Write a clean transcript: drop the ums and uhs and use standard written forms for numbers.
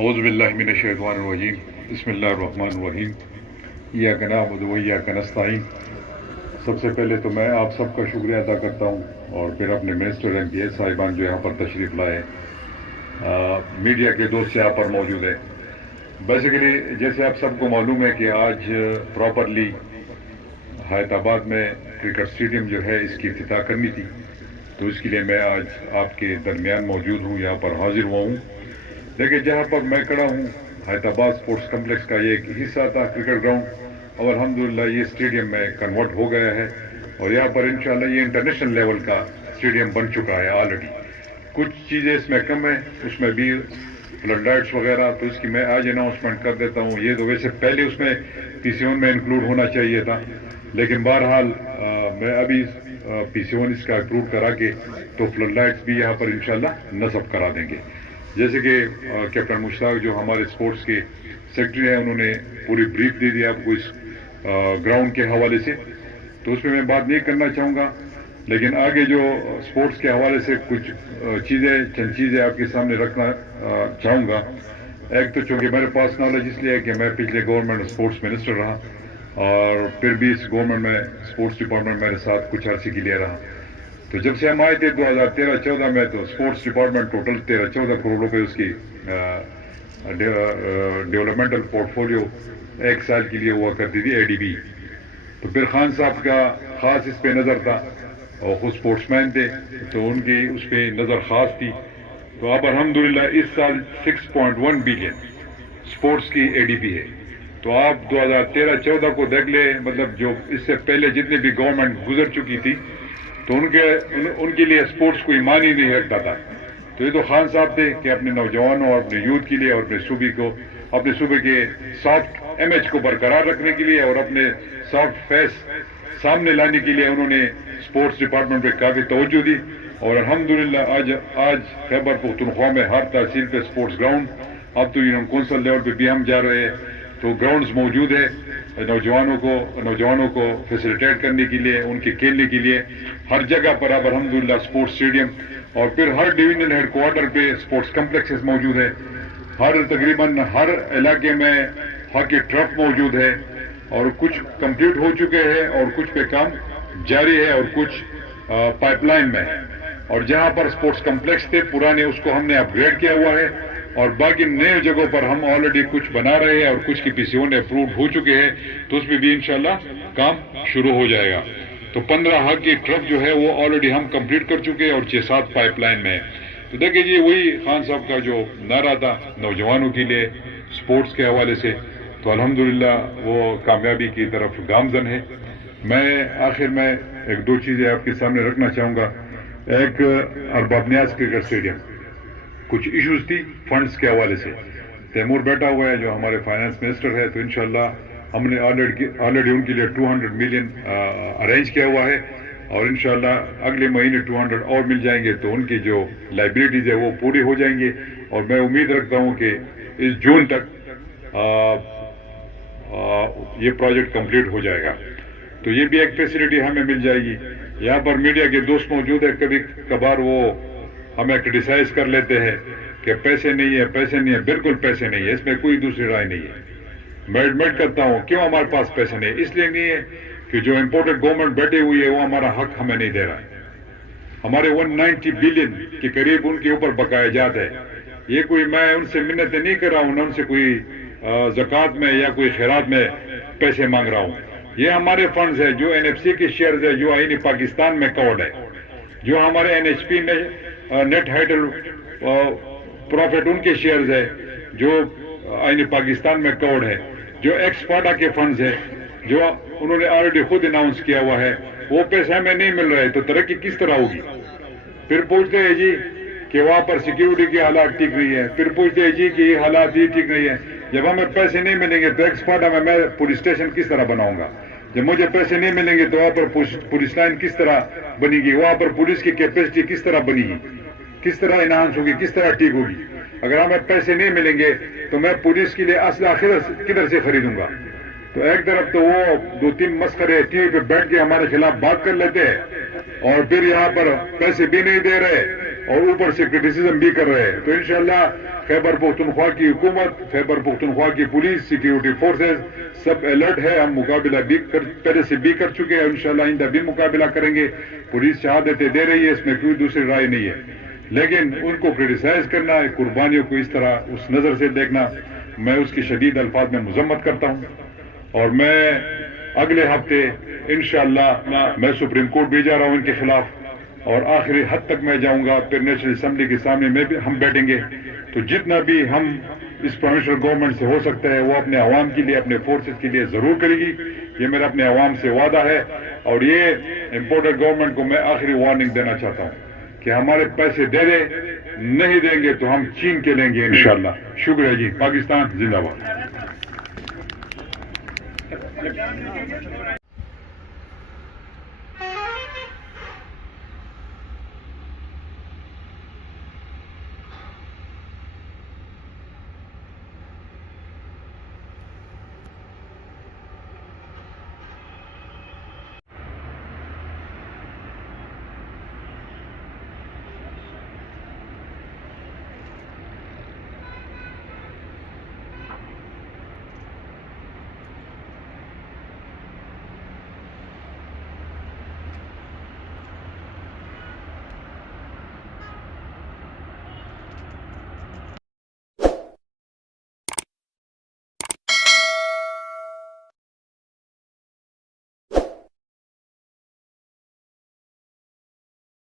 اعوذ باللہ من الشیطان الرجیم بسم اللہ الرحمن الرحیم ایاک نعبد و ایاک نستعین۔ سب سے پہلے تو میں آپ سب کا شکریہ ادا کرتا ہوں اور پھر اپنے منسٹر ایم پی ایس صاحبان جو یہاں پر تشریف لائے، میڈیا کے دوست یہاں پر موجود ہیں۔ بیسیکلی جیسے آپ سب کو معلوم ہے کہ آج پراپرلی حیدرآباد میں کرکٹ اسٹیڈیم جو ہے اس کی افتتاح کرنی تھی، تو اس کے لیے میں آج آپ کے درمیان موجود ہوں، یہاں پر حاضر ہوا ہوں۔ لیکن جہاں پر میں کھڑا ہوں حیدرآباد اسپورٹس کمپلیکس کا یہ ایک حصہ تھا کرکٹ گراؤنڈ، اور الحمدللہ یہ اسٹیڈیم میں کنورٹ ہو گیا ہے اور یہاں پر انشاءاللہ یہ انٹرنیشنل لیول کا اسٹیڈیم بن چکا ہے آلریڈی۔ کچھ چیزیں اس میں کم ہیں، اس میں بھی فلڈ لائٹس وغیرہ، تو اس کی میں آج اناؤنسمنٹ کر دیتا ہوں۔ یہ تو ویسے پہلے اس میں پی سی ون میں انکلوڈ ہونا چاہیے تھا، لیکن بہرحال میں ابھی پی سی ون اس کا اپروو کرا کے تو فلڈ لائٹس بھی یہاں پر انشاءاللہ نصب کرا دیں گے۔ جیسے کہ کیپٹن مشتاق جو ہمارے اسپورٹس کے سیکرٹری ہیں، انہوں نے پوری بریف دے دی آپ کو اس گراؤنڈ کے حوالے سے، تو اس میں بات نہیں کرنا چاہوں گا، لیکن آگے جو اسپورٹس کے حوالے سے کچھ چند چیزیں آپ کے سامنے رکھنا چاہوں گا۔ ایک تو چونکہ میرے پاس نالج اس لیے ہے کہ میں پچھلے گورنمنٹ اسپورٹس منسٹر رہا اور پھر بھی اس گورنمنٹ میں اسپورٹس ڈپارٹمنٹ میرے ساتھ کچھ عرصے کے لیے رہا۔ تو جب سے ہم آئے تھے 2013-14 میں، تو اسپورٹس ڈپارٹمنٹ ٹوٹل 13-14 کروڑ روپے اس کی ڈیولپمنٹل پورٹ فولیو ایک سال کے لیے ہوا کرتی تھی، اے ڈی بی۔ تو پھر خان صاحب کا خاص اس پہ نظر تھا اور خود اسپورٹس مین تھے، تو ان کی اس پہ نظر خاص تھی۔ تو اب الحمدللہ اس سال 6.1 بلین اسپورٹس کی اے ڈی بی ہے۔ تو آپ 2013-14 کو دیکھ لیں، مطلب جو اس سے پہلے جتنی بھی گورنمنٹ گزر چکی تھی تو ان کے لیے اسپورٹس کوئی معنی ہی نہیں رکھتا تھا۔ تو یہ تو خان صاحب تھے کہ اپنے نوجوانوں اور اپنے یوتھ کے لیے اور اپنے صوبے کے سافٹ امیج کو برقرار رکھنے کے لیے اور اپنے سافٹ فیس سامنے لانے کے لیے انہوں نے اسپورٹس ڈپارٹمنٹ پہ کافی توجہ دی، اور الحمدللہ آج خیبر پختونخوا میں ہر تحصیل پہ اسپورٹس گراؤنڈ، اب تو یونین کونسل لیول پہ بھی ہم جا رہے ہیں، تو گراؤنڈز موجود ہے نوجوانوں کو فیسیلیٹیٹ کرنے کے لیے، ان کے کھیلنے کے لیے ہر جگہ پر اب الحمدللہ اسپورٹس اسٹیڈیم، اور پھر ہر ڈویژنل ہیڈ کوارٹر پہ اسپورٹس کمپلیکسز موجود ہے، تقریباً ہر علاقے میں ہاکی ٹرف موجود ہے، اور کچھ کمپلیٹ ہو چکے ہیں اور کچھ پہ کام جاری ہے اور کچھ پائپ لائن میں ہے، اور جہاں پر اسپورٹس کمپلیکس تھے پرانے اس کو ہم نے اپ گریڈ کیا ہوا ہے، اور باقی نئے جگہوں پر ہم آلریڈی کچھ بنا رہے ہیں اور کچھ کی پی سی ون اپروڈ ہو چکے ہیں، تو اس میں بھی انشاءاللہ کام شروع ہو جائے گا۔ تو 15 ہاکی ٹرف جو ہے وہ آلریڈی ہم کمپلیٹ کر چکے ہیں اور 6-7 پائپ لائن میں ہے۔ تو دیکھیں جی، وہی خان صاحب کا جو نعرہ تھا نوجوانوں کے لیے اسپورٹس کے حوالے سے، تو الحمدللہ وہ کامیابی کی طرف گامزن ہے۔ میں آخر میں ایک دو چیزیں آپ کے سامنے رکھنا چاہوں گا۔ ایک ارباب نیاز کرکٹ اسٹیڈیم، کچھ ایشوز تھی فنڈز کے حوالے سے، تیمور بیٹھا ہوا ہے جو ہمارے فائنانس منسٹر ہے، تو انشاءاللہ ہم نے آلریڈی ان کے لیے 200 ملین ارینج کیا ہوا ہے، اور انشاءاللہ اگلے مہینے 200 اور مل جائیں گے، تو ان کی جو لائبلٹیز ہے وہ پوری ہو جائیں گے، اور میں امید رکھتا ہوں کہ اس جون تک یہ پروجیکٹ کمپلیٹ ہو جائے گا۔ تو یہ بھی ایک فیسلٹی ہمیں مل جائے گی۔ یہاں پر میڈیا کے دوست موجود ہیں، کبھی کبھار وہ ہمیں کرٹیسائز کر لیتے ہیں کہ پیسے نہیں ہے، بالکل پیسے نہیں ہے، اس میں کوئی دوسری رائے نہیں ہے۔ میں ایڈمٹ کرتا ہوں کیوں ہمارے پاس پیسے نہیں ہے، اس لیے نہیں ہے کہ جو امپورٹڈ گورنمنٹ بیٹھی ہوئی ہے وہ ہمارا حق ہمیں نہیں دے رہا ہے۔ ہمارے 190 بلین کے قریب ان کے اوپر بقایا جات ہے۔ یہ کوئی میں ان سے منتیں نہیں کر رہا ہوں، نہ ان سے کوئی زکوٰۃ میں یا کوئی خیرات میں پیسے مانگ رہا ہوں۔ یہ ہمارے فنڈز ہے جو این ایف سی کے شیئرز ہے، جو آئین پاکستان میں کورڈ ہے، جو ہمارے این ایچ پی میں نیٹ ہائیڈل پروفٹ ان کے شیئرز ہے جو آئین پاکستان میں کورڈ ہے، جو ایکس پاٹا کے فنڈز ہے جو انہوں نے آلریڈی خود اناؤنس کیا ہوا ہے، وہ پیسے ہمیں نہیں مل رہے، تو ترقی کس طرح ہوگی؟ پھر پوچھتے ہیں جی کہ وہاں پر سیکیورٹی کے حالات ٹھیک نہیں ہے، پھر پوچھتے ہیں جی کہ یہ حالات یہ ٹھیک نہیں ہے۔ جب ہمیں پیسے نہیں ملیں گے تو ایکس پاٹا میں پولیس اسٹیشن کس طرح بناؤں گا؟ جب مجھے پیسے نہیں ملیں گے تو وہاں پر پولیس لائن کس طرح بنے گی؟ وہاں پر پولیس کی کیپیسٹی کس طرح بنے گی؟ کس طرح انہانس ہوگی؟ کس طرح ٹھیک ہوگی؟ اگر ہمیں پیسے نہیں ملیں گے تو میں پولیس کے لیے اسلحہ کدھر سے خریدوں گا؟ تو ایک طرف تو وہ 2-3 مسخرے ٹی وی پہ بیٹھ کے ہمارے خلاف بات کر لیتے ہیں، اور پھر یہاں پر پیسے بھی نہیں دے رہے، اور اوپر سے کرٹیسزم بھی کر رہے ہیں. تو انشاءاللہ خیبر پختونخوا کی حکومت، خیبر پختونخوا کی پولیس، سیکیورٹی فورسز سب الرٹ ہے. ہم مقابلہ بھی پہلے سے بھی کر چکے ہیں، انشاءاللہ آئندہ بھی مقابلہ کریں گے. پولیس شہادتیں دے رہی ہے، اس میں کوئی دوسری رائے نہیں ہے، لیکن ان کو کرٹیسائز کرنا ہے، قربانیوں کو اس طرح اس نظر سے دیکھنا، میں اس کی شدید الفاظ میں مذمت کرتا ہوں. اور میں اگلے ہفتے انشاءاللہ میں سپریم کورٹ بھی جا رہا ہوں ان کے خلاف، اور آخری حد تک میں جاؤں گا. پھر نیشنل اسمبلی کے سامنے میں بھی ہم بیٹھیں گے. تو جتنا بھی ہم اس پروونشل گورنمنٹ سے ہو سکتا ہے وہ اپنے عوام کے لیے، اپنے فورسز کے لیے ضرور کرے گی. یہ میرا اپنے عوام سے وعدہ ہے. اور یہ امپورٹڈ گورنمنٹ کو میں آخری وارننگ دینا چاہتا ہوں کہ ہمارے پیسے دے دے، نہیں دیں گے تو ہم چین کے لیں گے انشاءاللہ. شکریہ جی. پاکستان زندہ باد.